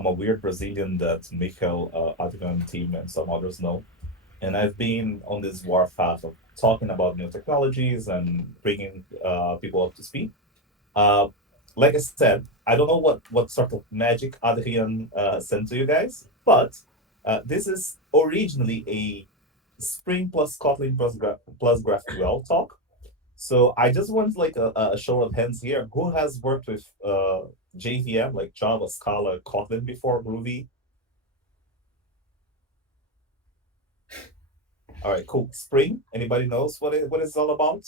I'm a weird Brazilian that Michael, Adrian team, and some others know. And I've been on this warpath of talking about new technologies and bringing people up to speed. Uh, like I said, I don't know what sort of magic Adrian sent to you guys, but this is originally a Spring plus Kotlin plus GraphQL talk. So I just want like a show of hands here. Who has worked with JVM like Java, Scala, Kotlin before, Groovy? All right, cool. Spring. Anybody knows what it's all about?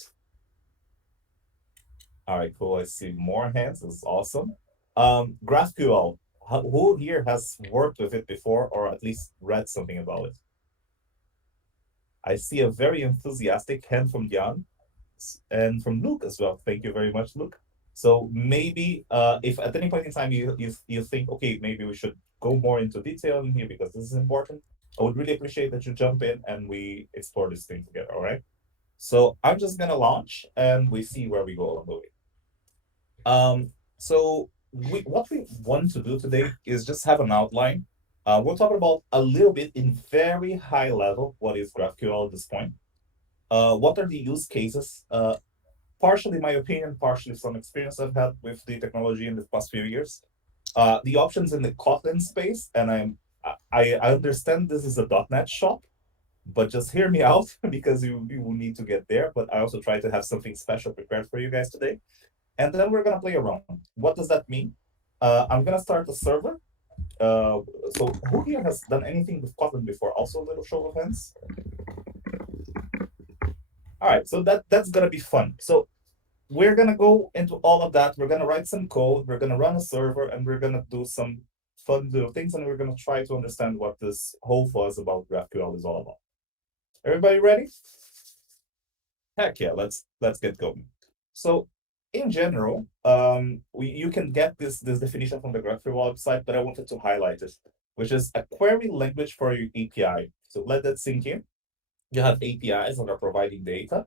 All right, cool. I see more hands. This is awesome. GraphQL. Who here has worked with it before, or at least read something about it? I see a very enthusiastic hand from Jan and from Luke as well. Thank you very much, Luke. So maybe if at any point in time you think, okay, maybe we should go more into detail in here because this is important, I would really appreciate that you jump in and we explore this thing together. All right. So I'm just gonna launch and we see where we go along the way. So what we want to do today is just have an outline. We'll talk about a little bit in very high level what is GraphQL at this point. What are the use cases? Partially my opinion, partially some experience I've had with the technology in the past few years. The options in the Kotlin space, and I understand this is a .NET shop, but just hear me out because you will need to get there. But I also try to have something special prepared for you guys today. And then we're gonna play around. What does that mean? I'm gonna start a server. Uh, so who here has done anything with Kotlin before? Also a little show of hands. All right, so that's gonna be fun. So we're gonna go into all of that. We're gonna write some code. We're gonna run a server, and we're gonna do some fun little things, and we're gonna try to understand what this whole fuzz about GraphQL is all about. Everybody ready? Heck yeah, let's get going. So in general, you can get this definition from the GraphQL website, but I wanted to highlight it, which is a query language for your API. So let that sink in. You have APIs that are providing data.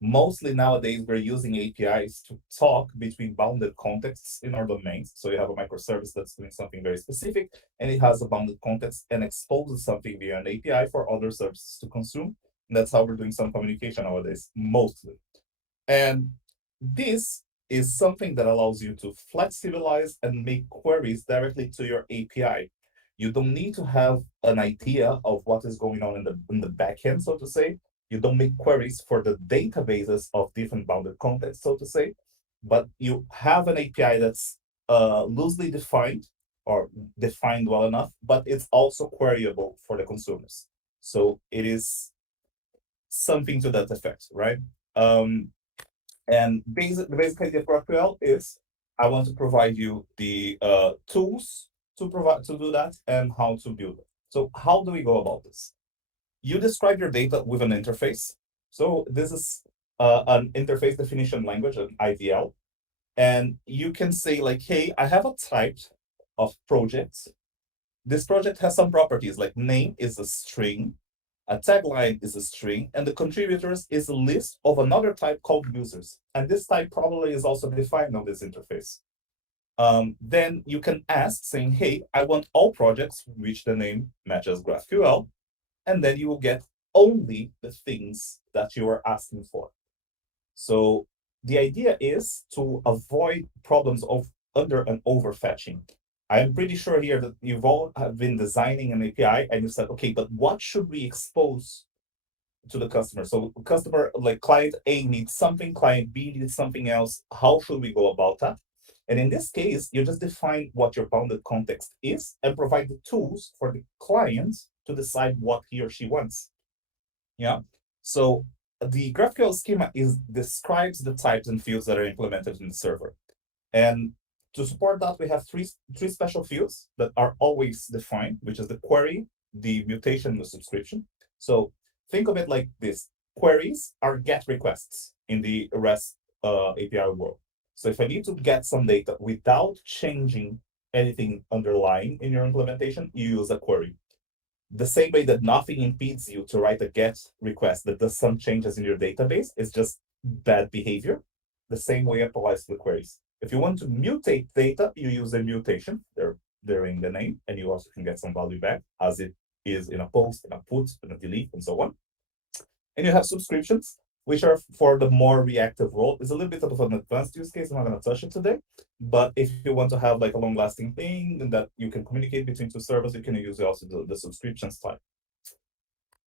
Mostly nowadays, we're using APIs to talk between bounded contexts in our domains. So you have a microservice that's doing something very specific, and it has a bounded context and exposes something via an API for other services to consume. And that's how we're doing some communication nowadays, mostly. And this is something that allows you to flexibilize and make queries directly to your API. You don't need to have an idea of what is going on in the backend, so to say. You don't make queries for the databases of different bounded contexts, so to say, but you have an API that's loosely defined or defined well enough, but it's also queryable for the consumers. So it is something to that effect, right? Um, and the basic idea of GraphQL is I want to provide you the tools to do that and how to build it. So how do we go about this? You describe your data with an interface. So this is an interface definition language, an IDL, and you can say like, hey, I have a type of project. This project has some properties like name is a string, a tagline is a string, and the contributors is a list of another type called users. And this type probably is also defined on this interface. Then you can ask saying, hey, I want all projects which the name matches GraphQL, and then you will get only the things that you are asking for. So the idea is to avoid problems of under and overfetching. I'm pretty sure here that you've all have been designing an API and you said, okay, but what should we expose to the customer? So customer, like client A needs something, client B needs something else. How should we go about that? And in this case, you just define what your bounded context is and provide the tools for the client to decide what he or she wants. Yeah. So the GraphQL schema describes the types and fields that are implemented in the server. And to support that, we have three special fields that are always defined, which is the query, the mutation, and the subscription. So think of it like this. Queries are GET requests in the REST API world. So if I need to get some data without changing anything underlying in your implementation, you use a query. The same way that nothing impedes you to write a GET request that does some changes in your database is just bad behavior. The same way applies to the queries. If you want to mutate data, you use a mutation. They're during the name, and you also can get some value back as it is in a post, in a put, in a delete, and so on. And you have subscriptions, which are for the more reactive role. It's a little bit of an advanced use case. I'm not going to touch it today. But if you want to have like a long lasting thing and that you can communicate between two servers, you can use also the subscriptions type.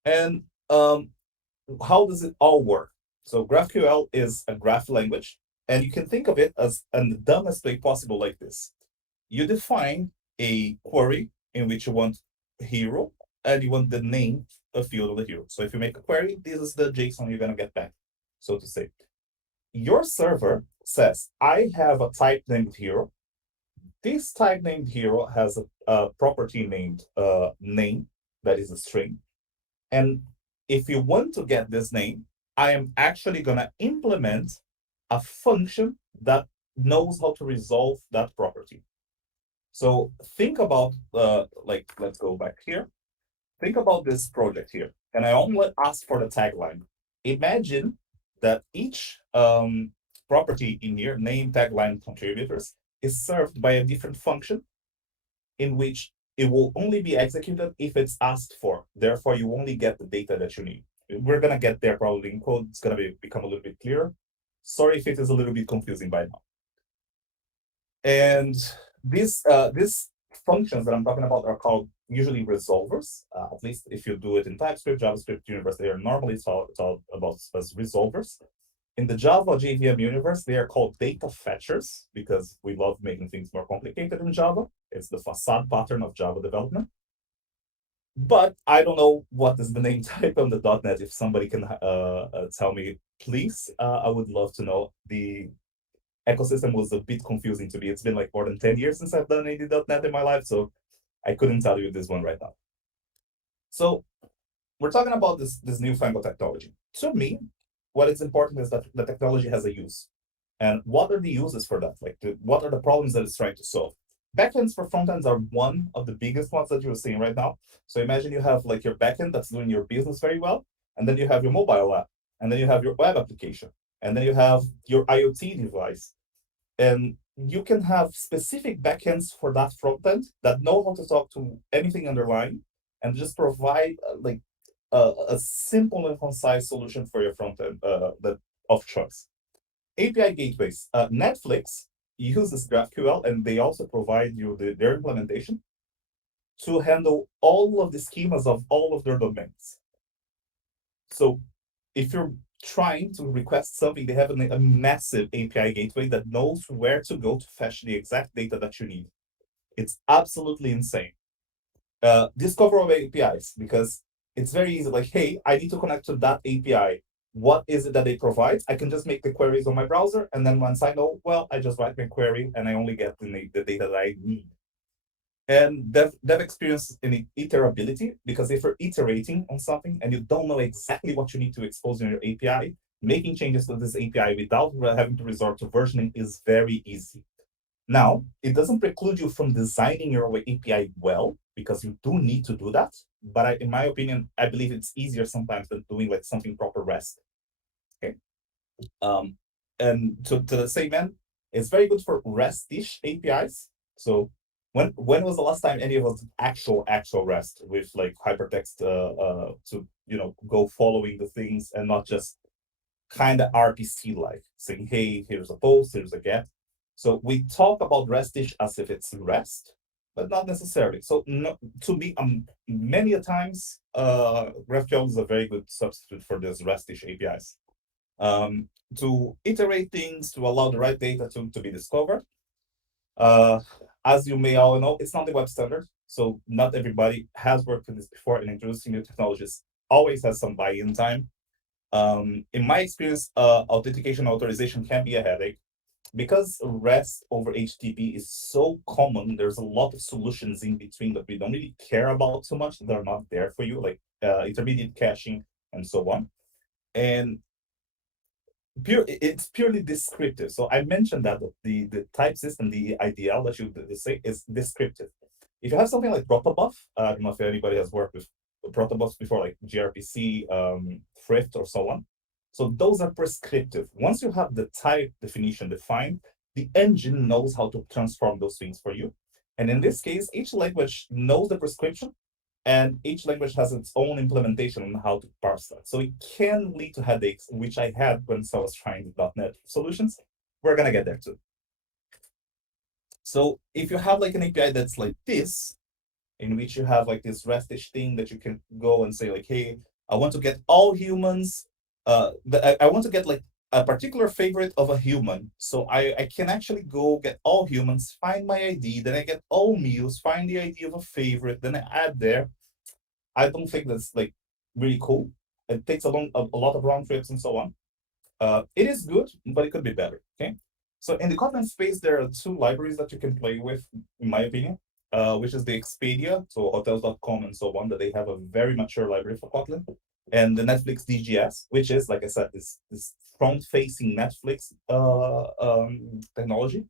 And how does it all work? So GraphQL is a graph language, and you can think of it as in the dumbest way possible like this. You define a query in which you want hero, and you want the name of field of the hero. So if you make a query, this is the JSON you're gonna get back, so to say. Your server says, I have a type named hero. This type named hero has a property named name, that is a string. And if you want to get this name, I am actually gonna implement a function that knows how to resolve that property. So think about, like, let's go back here. Think about this project here. And I only ask for the tagline. Imagine that each property in here, name, tagline, contributors, is served by a different function in which it will only be executed if it's asked for. Therefore, you only get the data that you need. We're going to get there probably in code. It's going to become a little bit clearer. Sorry if it is a little bit confusing by now. And these functions that I'm talking about are called usually resolvers. At least if you do it in TypeScript, JavaScript universe, they are normally taught about as resolvers. In the Java JVM universe, they are called data fetchers because we love making things more complicated in Java. It's the facade pattern of Java development. But I don't know what is the name type on the .NET. If somebody can tell me, please, I would love to know. The ecosystem was a bit confusing to me. It's been like more than 10 years since I've done AD.NET in my life, so I couldn't tell you this one right now. So we're talking about this newfangled technology. To me, what is important is that the technology has a use. And what are the uses for that? Like, what are the problems that it's trying to solve? Backends for frontends are one of the biggest ones that you're seeing right now. So imagine you have like your backend that's doing your business very well, and then you have your mobile app, and then you have your web application, and then you have your IoT device. And you can have specific backends for that frontend that know how to talk to anything underlying and just provide like a simple and concise solution for your frontend that of choice. API gateways. Netflix uses GraphQL, and they also provide you their implementation to handle all of the schemas of all of their domains. So if you're trying to request something, they have a massive API gateway that knows where to go to fetch the exact data that you need. It's absolutely insane. Discover of APIs, because it's very easy. Like, hey, I need to connect to that API. What is it that they provide? I can just make the queries on my browser, and then once I know, well, I just write my query and I only get the data that I need. And dev experience in iterability, because if you're iterating on something and you don't know exactly what you need to expose in your API, making changes to this API without having to resort to versioning is very easy. Now, it doesn't preclude you from designing your API well, because you do need to do that. But in my opinion, I believe it's easier sometimes than doing like something proper REST. Okay. And to the same end, it's very good for REST-ish APIs. So when was the last time any of us actual REST with like hypertext to go following the things and not just kind of RPC like saying, hey, here's a post, here's a get. So we talk about REST-ish as if it's REST, but not necessarily. So no, to me, many a times, GraphQL is a very good substitute for these REST-ish APIs. To iterate things, to allow the right data to be discovered. As you may all know, it's not the web standard, so not everybody has worked with this before, and introducing new technologies always has some buy-in time. In my experience, authentication authorization can be a headache. Because REST over HTTP is so common, there's a lot of solutions in between that we don't really care about so much. They're not there for you, like intermediate caching and so on. And it's purely descriptive. So I mentioned that the type system, the IDL that you say is descriptive. If you have something like protobuf, I don't know if anybody has worked with protobufs before, like gRPC, Thrift, or so on. So those are prescriptive. Once you have the type definition defined, the engine knows how to transform those things for you. And in this case, each language knows the prescription and each language has its own implementation on how to parse that. So it can lead to headaches, which I had when I was trying .NET solutions. We're gonna get there too. So if you have like an API that's like this, in which you have like this restish thing that you can go and say like, hey, I want to get all humans. I want to get like a particular favorite of a human. So I can actually go get all humans, find my ID, then I get all meals, find the ID of a favorite, then I add there. I don't think that's like really cool. It takes a lot of round trips and so on. It is good, but it could be better. Okay. So in the Kotlin space, there are two libraries that you can play with, in my opinion, which is the Expedia, so hotels.com and so on, that they have a very mature library for Kotlin, and the Netflix DGS, which is, like I said, this front-facing Netflix technology.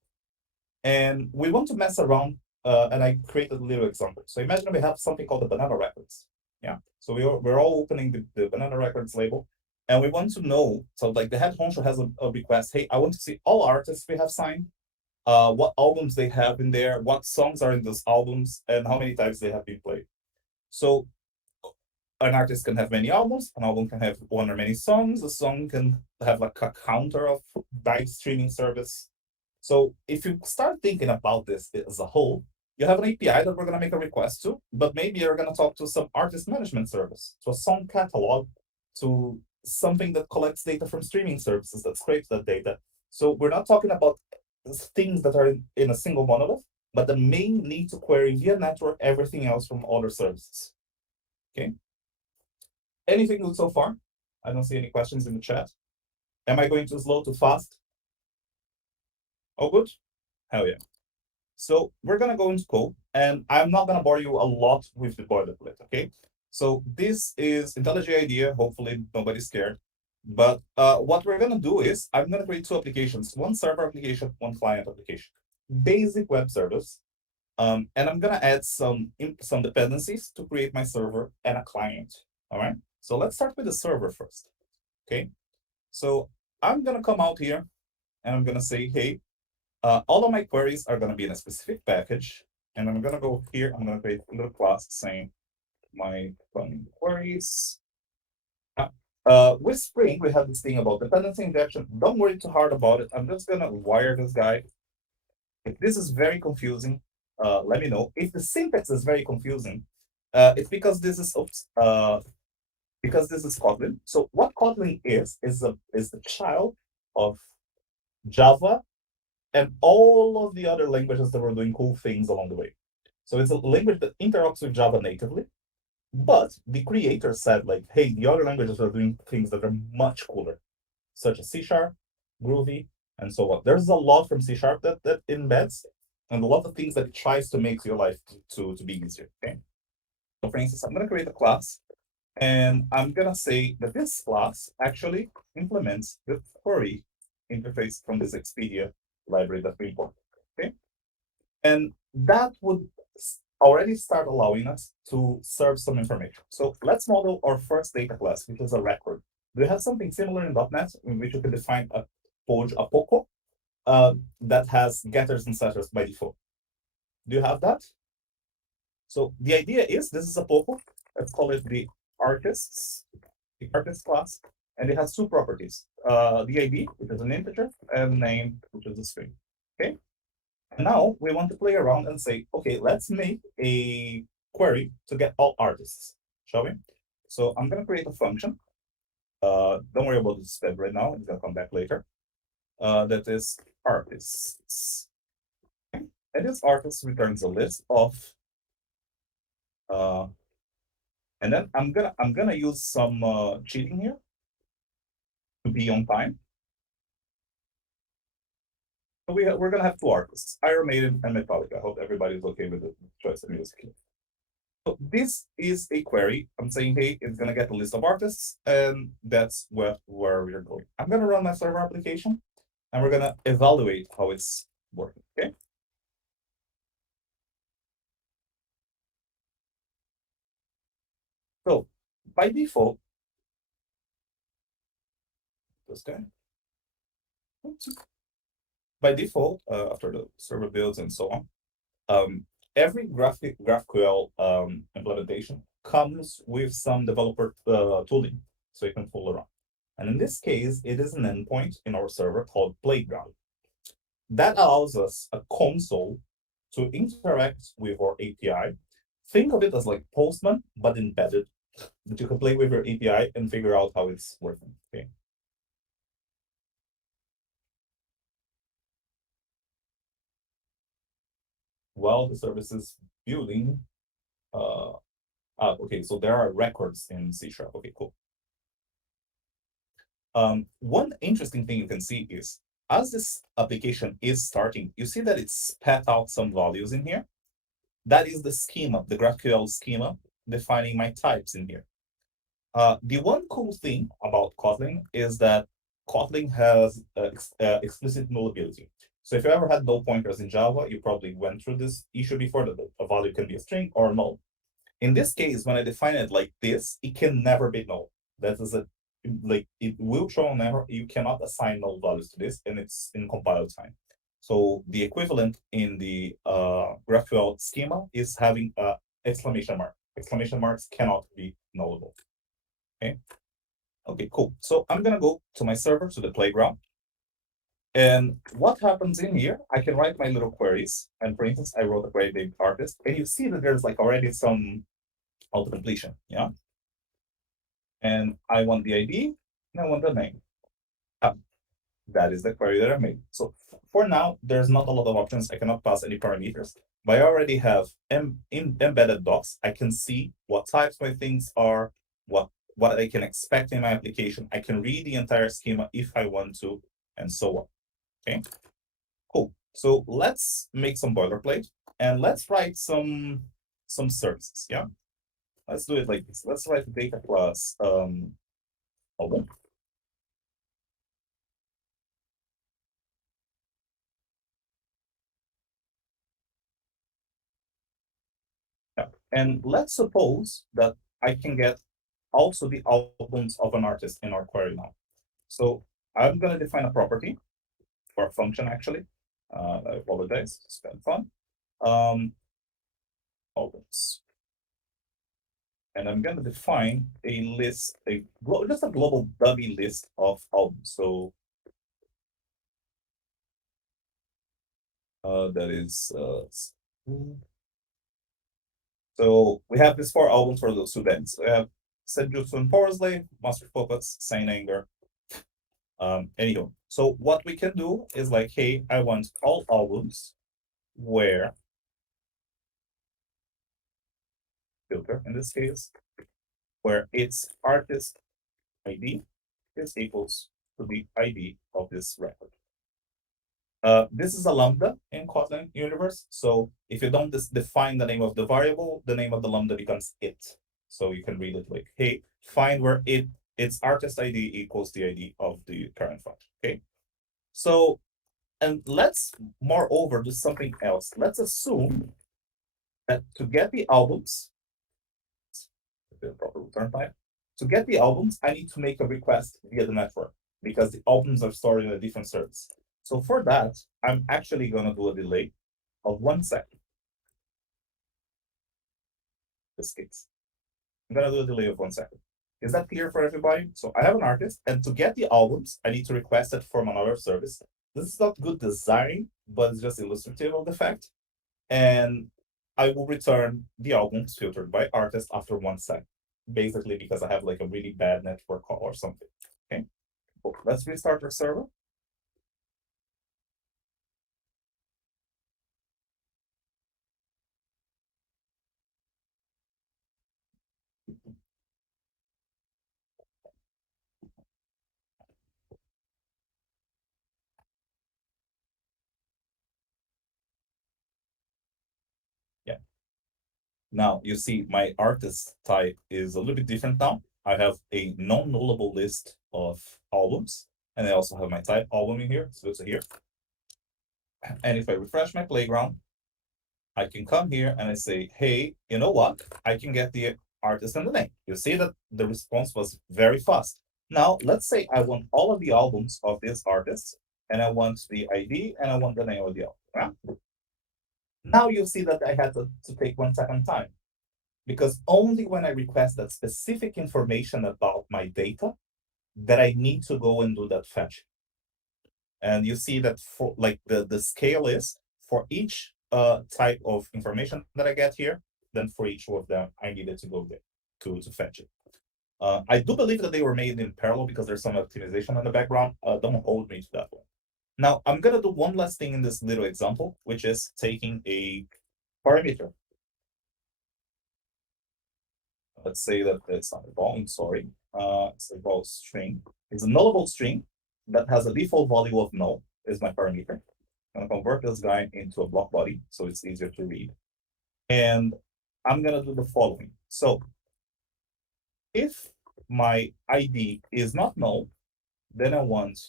And we want to mess around, and I created a little example. So imagine we have something called the banana records. Yeah. So we're all opening the banana records label, and we want to know. So like the head honcho has a request. Hey, I want to see all artists we have signed, what albums they have in there, what songs are in those albums, and how many times they have been played. So an artist can have many albums, an album can have one or many songs, a song can have like a counter of by streaming service. So if you start thinking about this as a whole, you have an API that we're going to make a request to, but maybe you're going to talk to some artist management service, to a song catalog, to something that collects data from streaming services that scrapes that data. So we're not talking about things that are in a single monolith, but the main need to query via network everything else from other services. Okay. Anything good so far? I don't see any questions in the chat. Am I going too slow, too fast? Oh, good. Hell yeah. So we're gonna go into code, and I'm not gonna bore you a lot with the boilerplate, okay? So this is IntelliJ IDEA. Hopefully nobody's scared. But what we're gonna do is I'm gonna create two applications: one server application, one client application, basic web service. And I'm gonna add some dependencies to create my server and a client. All right. So let's start with the server first. Okay. So I'm gonna come out here and I'm gonna say, hey, all of my queries are going to be in a specific package. And I'm going to go here. I'm going to create a little class saying my fun queries. With Spring, we have this thing about dependency injection. Don't worry too hard about it. I'm just going to wire this guy. If this is very confusing, let me know. If the syntax is very confusing, it's because this is Kotlin. So what Kotlin is the child of Java and all of the other languages that were doing cool things along the way. So it's a language that interacts with Java natively, but the creator said like, hey, the other languages are doing things that are much cooler, such as C Sharp, Groovy, and so on. There's a lot from C Sharp that embeds, and a lot of things that it tries to make your life to be easier. Okay. So for instance, I'm gonna create a class, and I'm gonna say that this class actually implements the query interface from this Expedia library that we import. Okay. And that would already start allowing us to serve some information. So let's model our first data class, which is a record. Do you have something similar in .NET in which you can define a POCO that has getters and setters by default? Do you have that? So the idea is this is a POCO. Let's call it the artist class, and it has two properties: the ID, which is an integer, and name, which is a string. Okay. And now we want to play around and say, okay, let's make a query to get all artists, shall we? So I'm going to create a function. Don't worry about the step right now. It's going to come back later. That is artists. Okay. And this artist returns a list of, and then I'm gonna use some cheating here to be on time. So we're gonna have two artists, Iron Maiden and Metallica. I hope everybody's okay with the choice of music. So this is a query. I'm saying, hey, it's gonna get a list of artists, and that's where we're going. I'm gonna run my server application, and we're gonna evaluate how it's working. Okay. So by default, this guy. By default, after the server builds and so on, every GraphQL implementation comes with some developer tooling, so you can fool around. And in this case, it is an endpoint in our server called Playground. That allows us a console to interact with our API. Think of it as like Postman, but embedded, that you can play with your API and figure out how it's working. Okay. While the service is building, okay, so there are records in C#. Okay, cool. One interesting thing you can see is as this application is starting, you see that it's spat out some values in here. That is the schema, the GraphQL schema defining my types in here. The one cool thing about Kotlin is that Kotlin has explicit nullability. So if you ever had null pointers in Java, you probably went through this issue before that a value can be a string or null. In this case, when I define it like this, it can never be null. That is a like it will throw an error. You cannot assign null values to this, and it's in compile time. So the equivalent in the GraphQL schema is having a exclamation mark. Exclamation marks cannot be nullable. Okay. Okay, cool. So I'm gonna go to my server, to the playground. And what happens in here, I can write my little queries. And for instance, I wrote a query named artist, and you see that there's like already some auto completion. Yeah. And I want the ID and I want the name. That is the query that I made. So for now, there's not a lot of options. I cannot pass any parameters, but I already have embedded docs. I can see what types my things are, what I can expect in my application. I can read the entire schema if I want to, and so on. Okay, cool. So let's make some boilerplate and let's write some services. Yeah, let's do it like this. Let's write data class album. Yeah. And let's suppose that I can get also the albums of an artist in our query now. So I'm going to define a property or a function actually. I apologize, it's kind of fun. Albums. And I'm going to define a list, just a global dummy list of albums. So that is so we have these 4 albums for those students. We have St. Jude's and Porsley, Master Puppets, Saint Anger. Anywho, so what we can do is like, hey, I want all albums where filter in this case, where its artist ID is equals to the ID of this record. This is a lambda in Kotlin universe. So if you don't define the name of the variable, the name of the lambda becomes it. So you can read it like, hey, find where its artist ID equals the ID of the current function. Okay. So, and let's moreover do something else. Let's assume that to get the albums, the proper return type, to get the albums, I need to make a request via the network because the albums are stored in a different service. So for that, I'm actually going to do a delay of 1 second. This case, I'm going to do a delay of 1 second. Is that clear for everybody? So I have an artist, and to get the albums, I need to request it from another service. This is not good design, but it's just illustrative of the fact. And I will return the albums filtered by artist after 1 second, basically because I have like a really bad network call or something. Okay, cool. Let's restart our server. Yeah. Now you see my artist type is a little bit different now. I have a non-nullable list of albums, and I also have my type album in here. So it's here. And if I refresh my playground, I can come here and I say, hey, you know what? I can get the artist and the name. You see that the response was very fast. Now, let's say I want all of the albums of this artist, and I want the ID, and I want the name of the album. Yeah? Now you see that I had to take 1 second time, because only when I request that specific information about my data that I need to go and do that fetch. And you see that for like the scale is for each type of information that I get here, then for each of them I needed to go there to fetch it. I do believe that they were made in parallel because there's some optimization in the background. Don't hold me to that one. Now I'm gonna do one last thing in this little example, which is taking a parameter. Let's say that it's not a volume, sorry. It's a vol string. It's a nullable string that has a default value of null is my parameter. I'm gonna convert this guy into a block body so it's easier to read. And I'm gonna do the following. So if my ID is not null, then I want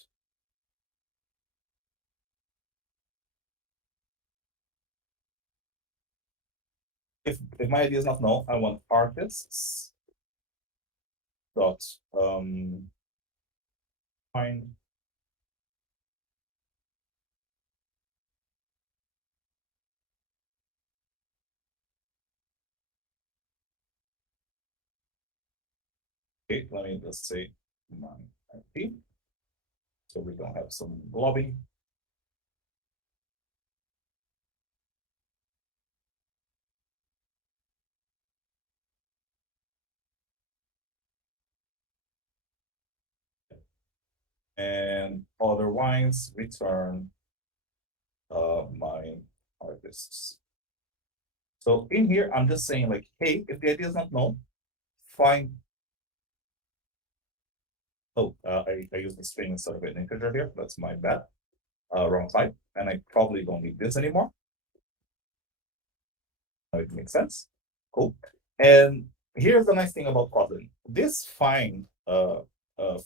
if my ID is not null, I want artists dot find okay, let me just say my ID so we don't have some blobbing. And otherwise return my artists. So in here, I'm just saying like, hey, if the idea is not null, find. Oh, I used the string instead of an integer here. That's my bad. Wrong type. And I probably don't need this anymore. It makes sense. Cool. And here's the nice thing about Kotlin. This find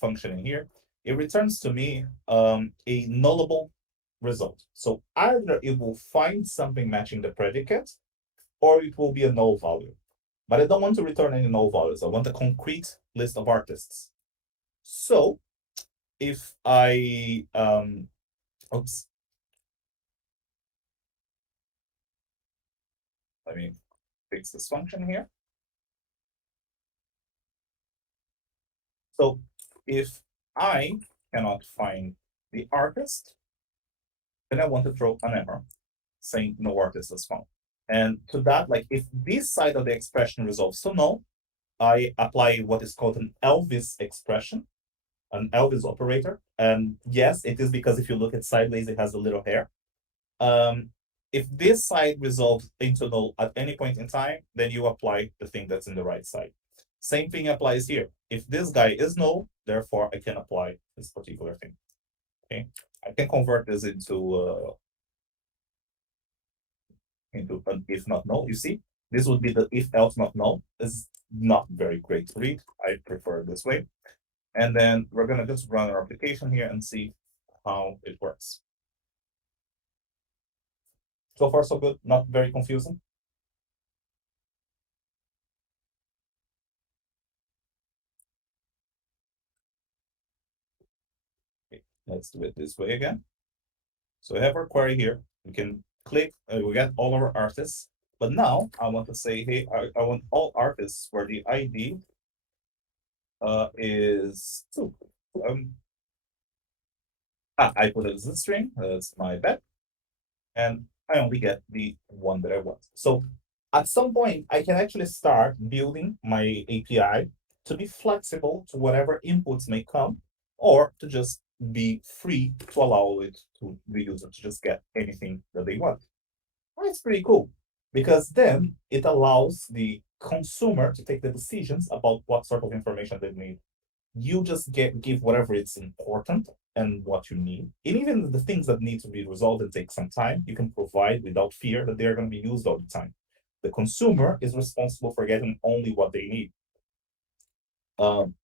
function in here, it returns to me a nullable result. So either it will find something matching the predicate, or it will be a null value. But I don't want to return any null values. I want a concrete list of artists. So if I, oops, let me fix this function here. So if I cannot find the artist, then I want to throw an error saying no artist is found. And to that, like if this side of the expression resolves to null, I apply what is called an Elvis expression, an Elvis operator. And yes, it is because if you look at sideways, it has a little hair. If this side resolves into null at any point in time, then you apply the thing that's in the right side. Same thing applies here. If this guy is null, therefore I can apply this particular thing. Okay, I can convert this into an if not null. You see, this would be the if else not null. This is not very great to read. I prefer this way. And then we're gonna just run our application here and see how it works. So far, so good. Not very confusing. Okay, let's do it this way again. So we have our query here. We can click, we get all our artists. But now I want to say, hey, I want all artists where the ID is 2. I put it as a string. That's my bad. And I only get the one that I want. So at some point, I can actually start building my API to be flexible to whatever inputs may come, or to just be free to allow it to the user to just get anything that they want. It's pretty cool because then it allows the consumer to take the decisions about what sort of information they need. You just give whatever it's important and what you need. And even the things that need to be resolved and take some time, you can provide without fear that they're going to be used all the time. The consumer is responsible for getting only what they need. Um,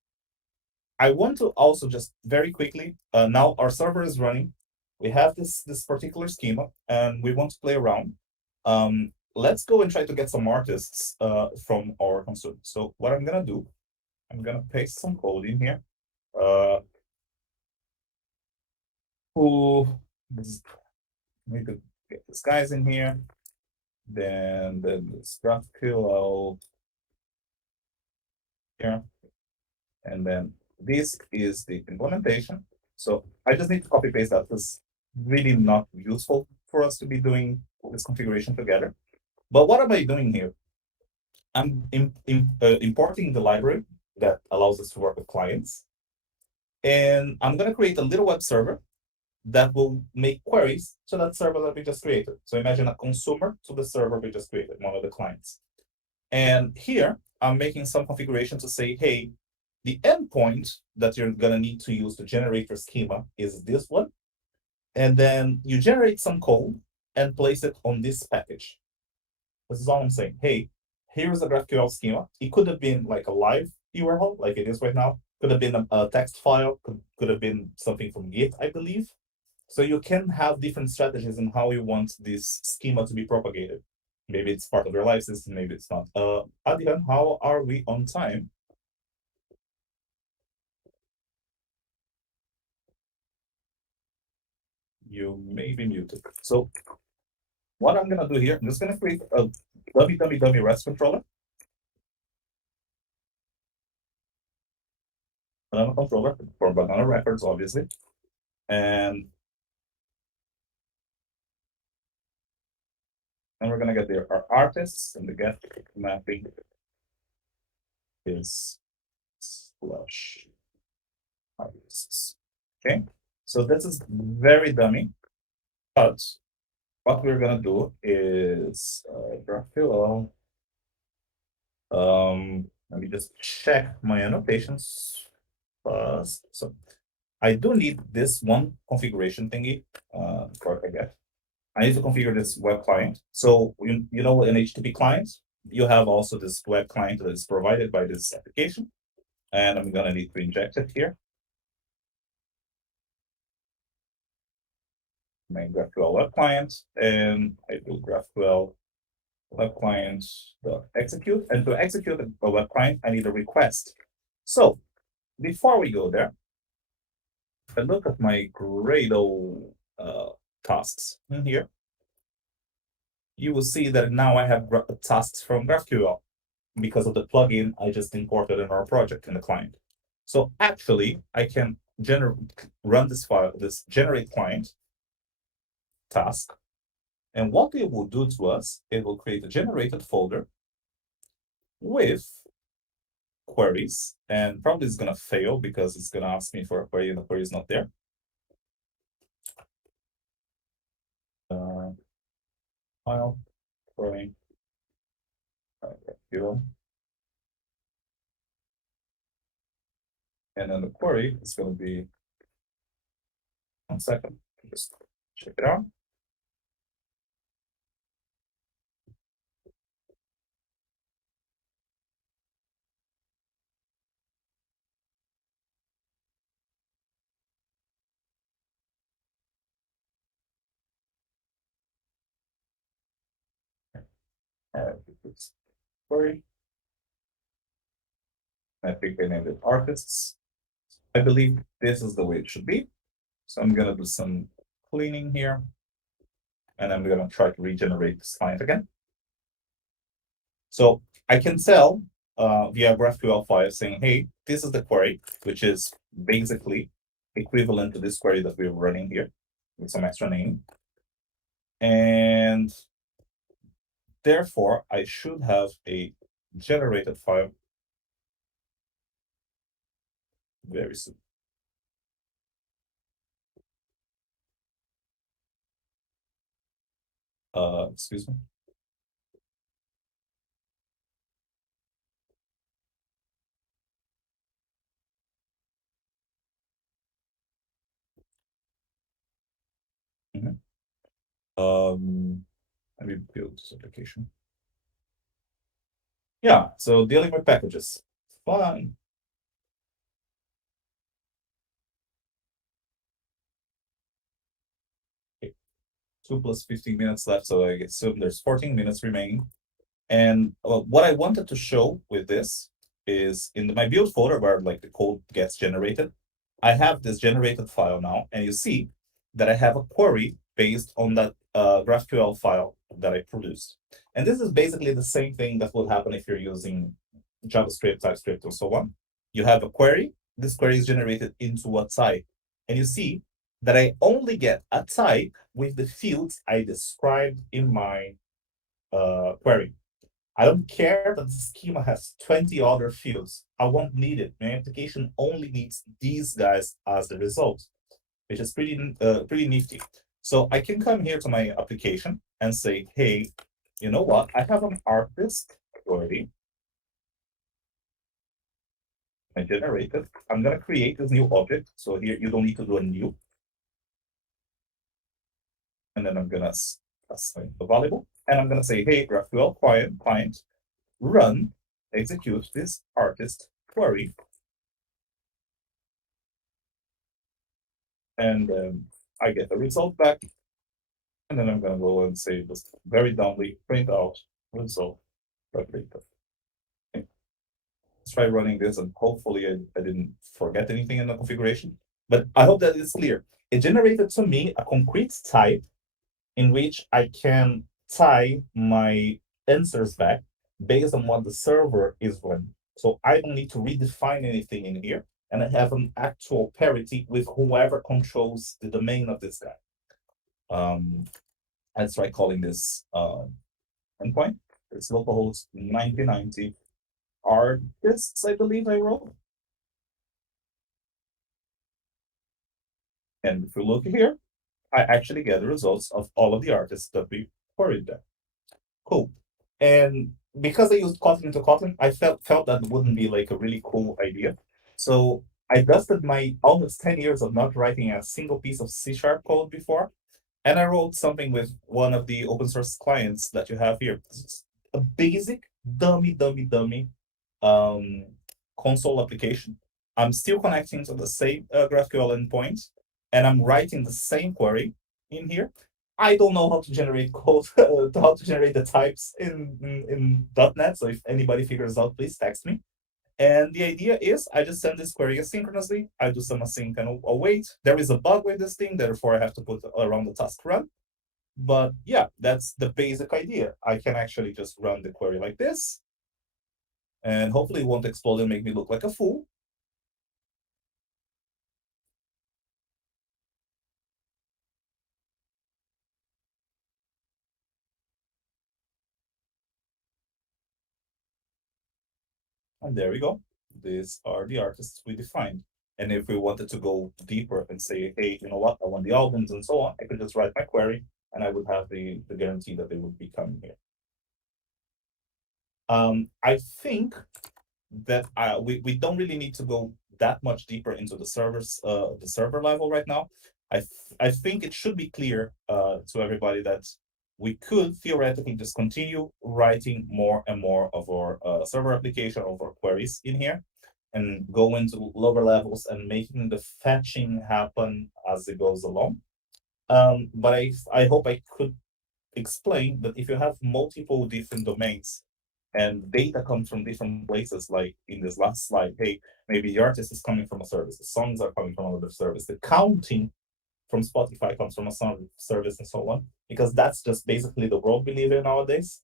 I want to also just very quickly, now our server is running. We have this particular schema and we want to play around. Let's go and try to get some artists from our consumer. So what I'm gonna do, I'm gonna paste some code in here. Who we could get these guys in here. then this GraphQL here, and then this is the implementation. So I just need to copy paste that. It's really not useful for us to be doing this configuration together. But what am I doing here? I'm importing the library that allows us to work with clients. And I'm going to create a little web server that will make queries to that server that we just created. So imagine a consumer to the server we just created, one of the clients. And here I'm making some configuration to say, hey, the endpoint that you're going to need to use to generate your schema is this one. And then you generate some code and place it on this package. This is all I'm saying. Hey, here's a GraphQL schema. It could have been like a live URL, like it is right now. Could have been a text file. Could have been something from Git, I believe. So you can have different strategies in how you want this schema to be propagated. Maybe it's part of your live system, maybe it's not. Adrian, how are we on time? You may be muted. So what I'm gonna do here, I'm just gonna create a dummy REST controller. Banana controller for banana records, obviously. And we're gonna get there our artists, and the get mapping is slash artists. Okay, so this is very dummy, but what we're gonna do is GraphQL. Let me just check my annotations first. So I do need this one configuration thingy before I forget. I need to configure this web client. So you know an HTTP client, you have also this web client that is provided by this application. And I'm gonna need to inject it here. My GraphQL web client, and I do GraphQL web client execute. And to execute a web client, I need a request. So before we go there, I look at my Gradle tasks in here. You will see that now I have tasks from GraphQL because of the plugin I just imported in our project in the client. So actually, I can run this file, this generate client task. And what it will do to us, it will create a generated folder with queries, and probably it's going to fail because it's going to ask me for a query and the query is not there. File, query, and then the query is going to be, 1 second, just check it out. Query. I think I named it artists. I believe this is the way it should be. So I'm gonna do some cleaning here. And I'm gonna try to regenerate this client again. So I can tell via GraphQL file saying, hey, this is the query, which is basically equivalent to this query that we're running here with some extra name. And therefore, I should have a generated file very soon. Excuse me. Let me build this application. Yeah, so dealing with packages. Fun. Okay. 2 plus 15 minutes left, so I assume there's 14 minutes remaining. And what I wanted to show with this is in my build folder where like the code gets generated, I have this generated file now, and you see that I have a query based on that GraphQL file that I produced. And this is basically the same thing that will happen if you're using JavaScript, TypeScript, and so on. You have a query. This query is generated into a type. And you see that I only get a type with the fields I described in my query. I don't care that the schema has 20 other fields. I won't need it. My application only needs these guys as the result, which is pretty nifty. So I can come here to my application and say, hey, you know what? I have an artist already. I generated. I'm gonna create this new object. So here you don't need to do a new. And then I'm gonna assign the variable. And I'm gonna say, hey, GraphQL client, run, execute this artist query. And I get the result back. And then I'm gonna go and say this very dumbly, print out result. Okay. Let's try running this, and hopefully I didn't forget anything in the configuration. But I hope that it's clear. It generated to me a concrete type in which I can tie my answers back based on what the server is running. So I don't need to redefine anything in here, and I have an actual parity with whoever controls the domain of this guy. Let's try calling this endpoint. It's localhost 9090 artists, I believe I wrote. And if we look here, I actually get the results of all of the artists that we queried there. Cool. And because I used Kotlin to Kotlin, I felt that wouldn't be like a really cool idea. So I dusted my almost 10 years of not writing a single piece of C# code before. And I wrote something with one of the open source clients that you have here. It's a basic dummy um, console application. I'm still connecting to the same GraphQL endpoint, and I'm writing the same query in here. I don't know how to generate code, how to generate the types in .NET. So if anybody figures out, please text me. And the idea is I just send this query asynchronously. I do some async and await. There is a bug with this thing, therefore I have to put around the task run. But yeah, that's the basic idea. I can actually just run the query like this, and hopefully it won't explode and make me look like a fool. And there we go. These are the artists we defined. And if we wanted to go deeper and say, hey, you know what, I want the albums and so on, I could just write my query and I would have the guarantee that they would be coming here. I think that we don't really need to go that much deeper into the server level right now. I think it should be clear to everybody that we could theoretically just continue writing more and more of our server application, of our queries in here, and go into lower levels and making the fetching happen as it goes along. But I hope I could explain that if you have multiple different domains and data comes from different places, like in this last slide, hey, maybe the artist is coming from a service, the songs are coming from another service, the counting from Spotify comes from a song service, and so on, because that's just basically the world we live in nowadays.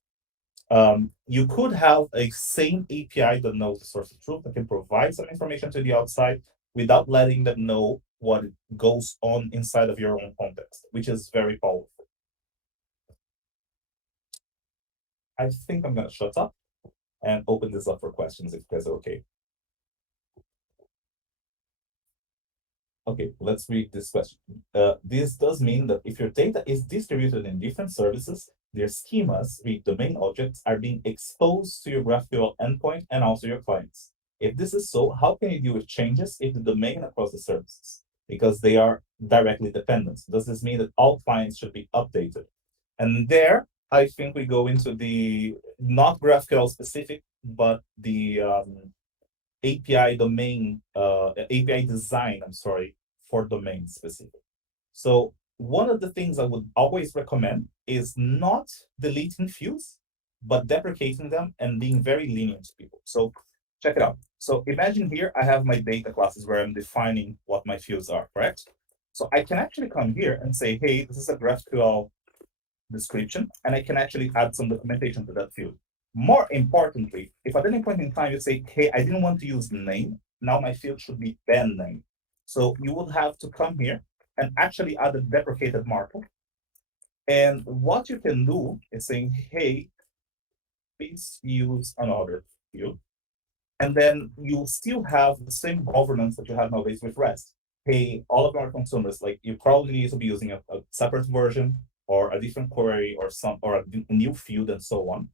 You could have a same API that knows the source of truth, that can provide some information to the outside without letting them know what goes on inside of your own context, which is very powerful. I think I'm going to shut up and open this up for questions if you guys are okay. Okay, let's read this question. This does mean that if your data is distributed in different services, their schemas, read domain objects, are being exposed to your GraphQL endpoint and also your clients. If this is so, how can you deal with changes if the domain across the services? Because they are directly dependent. Does this mean that all clients should be updated? And there, I think we go into the not GraphQL specific, but the API domain, API design, I'm sorry, for domain specific. So one of the things I would always recommend is not deleting fields, but deprecating them and being very lenient to people. So check it out. So imagine here, I have my data classes where I'm defining what my fields are, correct? So I can actually come here and say, hey, this is a GraphQL description, and I can actually add some documentation to that field. More importantly, if at any point in time you say, hey, I didn't want to use the name, now my field should be band name. So you would have to come here and actually add a deprecated markup. And what you can do is saying, hey, please use another field. And then you'll still have the same governance that you have nowadays with REST. Hey, all of our consumers, like you probably need to be using a separate version or a different query or some or a new field and so on.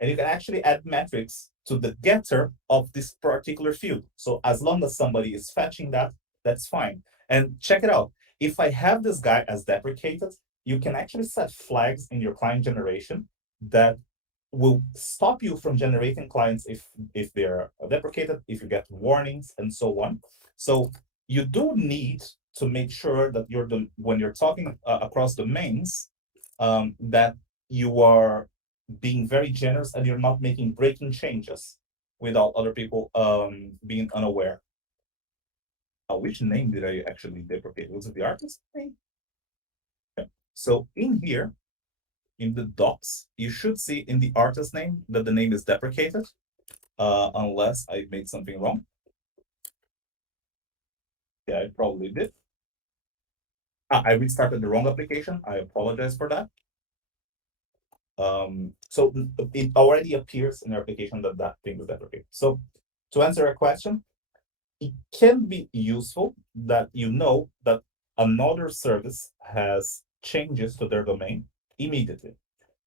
And you can actually add metrics to the getter of this particular field. So as long as somebody is fetching that, that's fine. And check it out. If I have this guy as deprecated, you can actually set flags in your client generation that will stop you from generating clients if they're deprecated, if you get warnings and so on. So you do need to make sure that when you're talking across domains, that you are being very generous and you're not making breaking changes without other people being unaware. Which name did I actually deprecate? Was it the artist name? Okay. So in here, in the docs, you should see in the artist name that the name is deprecated, unless I made something wrong. Yeah, I probably did. I restarted the wrong application. I apologize for that. So it already appears in the application that that thing is deprecated. So to answer a question, it can be useful that you know that another service has changes to their domain immediately.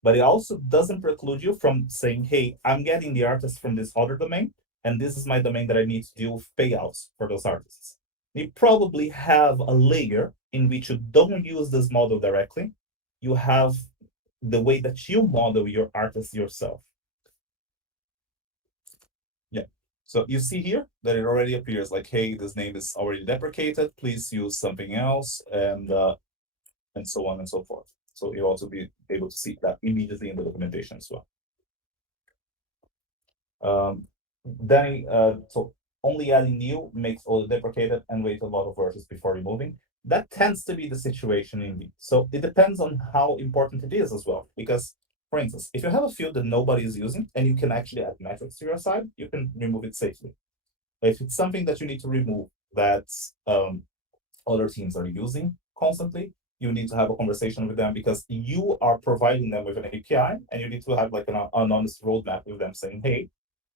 But it also doesn't preclude you from saying, hey, I'm getting the artist from this other domain, and this is my domain that I need to deal with payouts for those artists. You probably have a layer in which you don't use this model directly. You have the way that you model your artist yourself. Yeah. So you see here that it already appears like, hey, this name is already deprecated. Please use something else, and so on and so forth. So you'll also be able to see that immediately in the documentation as well. Then, so only adding new makes all deprecated and wait a lot of versions before removing. That tends to be the situation indeed. So it depends on how important it is as well. Because, for instance, if you have a field that nobody is using and you can actually add metrics to your side, you can remove it safely. If it's something that you need to remove that other teams are using constantly, you need to have a conversation with them because you are providing them with an API and you need to have like an honest roadmap with them saying, hey,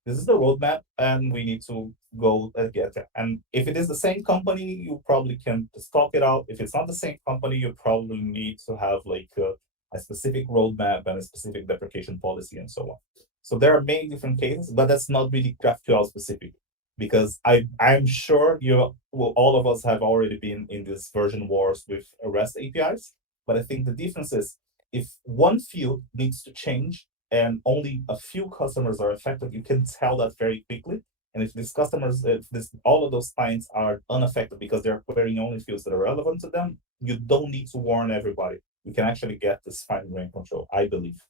this is the roadmap and we need to go and get it. And if it is the same company, you probably can just talk it out. If it's not the same company, you probably need to have like a specific roadmap and a specific deprecation policy and so on. So there are many different cases, but that's not really GraphQL specific because I'm sure you well, all of us have already been in this version wars with REST APIs. But I think the difference is if one field needs to change and only a few customers are affected, you can tell that very quickly. And if these customers, if this all of those clients are unaffected because they're querying only fields that are relevant to them, you don't need to warn everybody. You can actually get this fine grained control, I believe.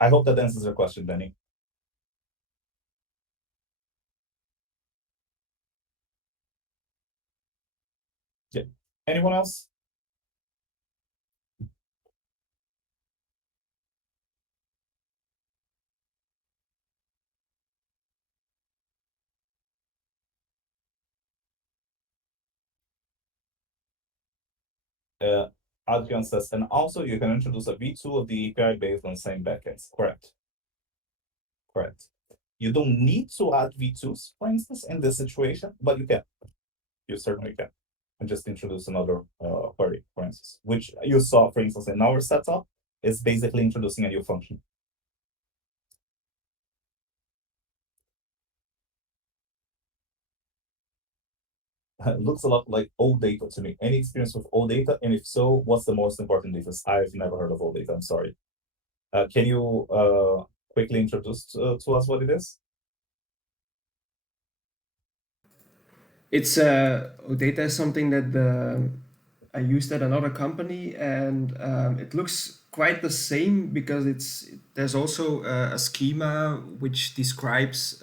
I hope that answers your question, Benny. Yeah. Anyone else? Uh, Adrian says, and also you can introduce a V2 of the API based on same backends. Correct. Correct. You don't need to add V2s, for instance, in this situation, but you can. You certainly can. And just introduce another query, for instance, which you saw, for instance, in our setup, is basically introducing a new function. It looks a lot like OData to me. Any experience with OData? And if so, what's the most important data? I've never heard of OData. I'm sorry. Can you quickly introduce to us what it is? It's data is something that I used at another company, and it looks quite the same because there's also a schema which describes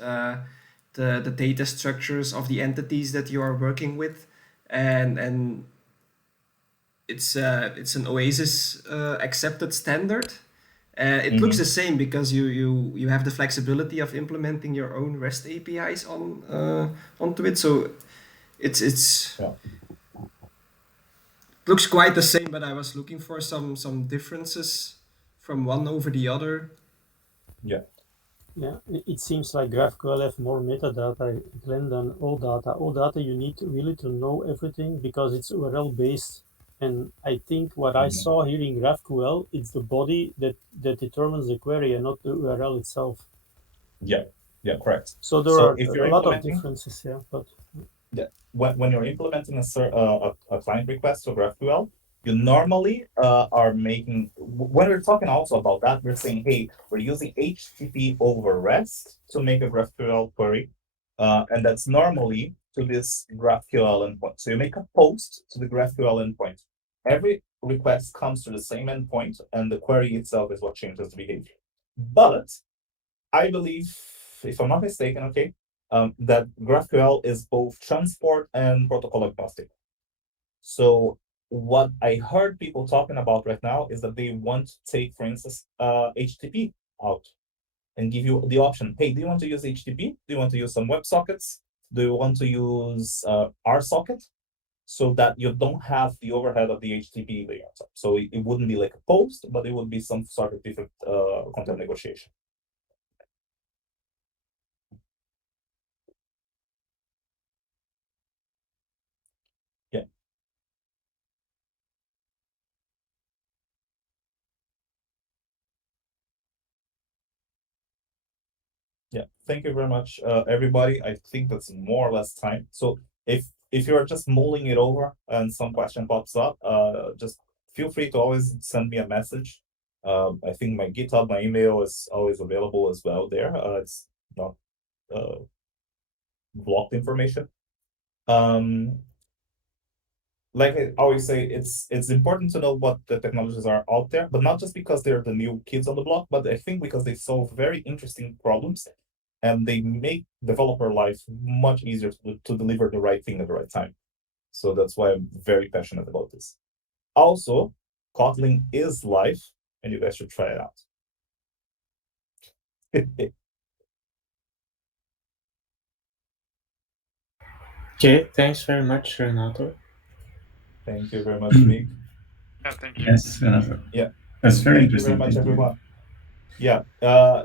the data structures of the entities that you are working with, and it's an Oasis accepted standard. It looks Mhm. the same because you have the flexibility of implementing your own REST APIs onto it. So it's Yeah. looks quite the same, but I was looking for some differences from one over the other. Yeah. Yeah, it seems like GraphQL have more metadata, Glenn, than OData. OData, you need really to know everything because it's URL based. And I think what I Mhm. saw here in GraphQL, it's the body that determines the query and not the URL itself. Yeah. Yeah. Correct. So there So are if you're a lot of implementing, differences, yeah. But yeah, when you're implementing a client request to GraphQL, you normally are making, when we're talking also about that, we're saying, hey, we're using HTTP over REST to make a GraphQL query. And that's normally to this GraphQL endpoint. So you make a post to the GraphQL endpoint. Every request comes to the same endpoint, and the query itself is what changes the behavior. But I believe, if I'm not mistaken, okay, that GraphQL is both transport and protocol agnostic. So what I heard people talking about right now is that they want to take, for instance, HTTP out and give you the option. Hey, do you want to use HTTP? Do you want to use some WebSockets? Do you want to use RSocket? So that you don't have the overhead of the HTTP layer on top. So it wouldn't be like a post, but it would be some sort of different content negotiation. Yeah. Yeah, thank you very much, everybody. I think that's more or less time. So if you're just mulling it over and some question pops up, just feel free to always send me a message. I think my GitHub, my email is always available as well there. It's not blocked information. Um, like I always say, it's important to know what the technologies are out there, but not just because they're the new kids on the block, but I think because they solve very interesting problems and they make developer life much easier to deliver the right thing at the right time. So that's why I'm very passionate about this. Also, Kotlin is live, and you guys should try it out. Okay, thanks very much, Renato. Thank you very much, Mick. Yeah, thank you. Yes, Yeah. that's very Thank you very interesting. much, Thank you. everyone. Yeah.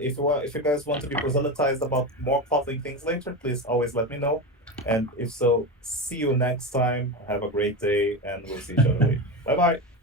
If you guys want to be proselytized about more Kotlin things later, please always let me know. And if so, see you next time. Have a great day, and we'll see each other later. Bye bye.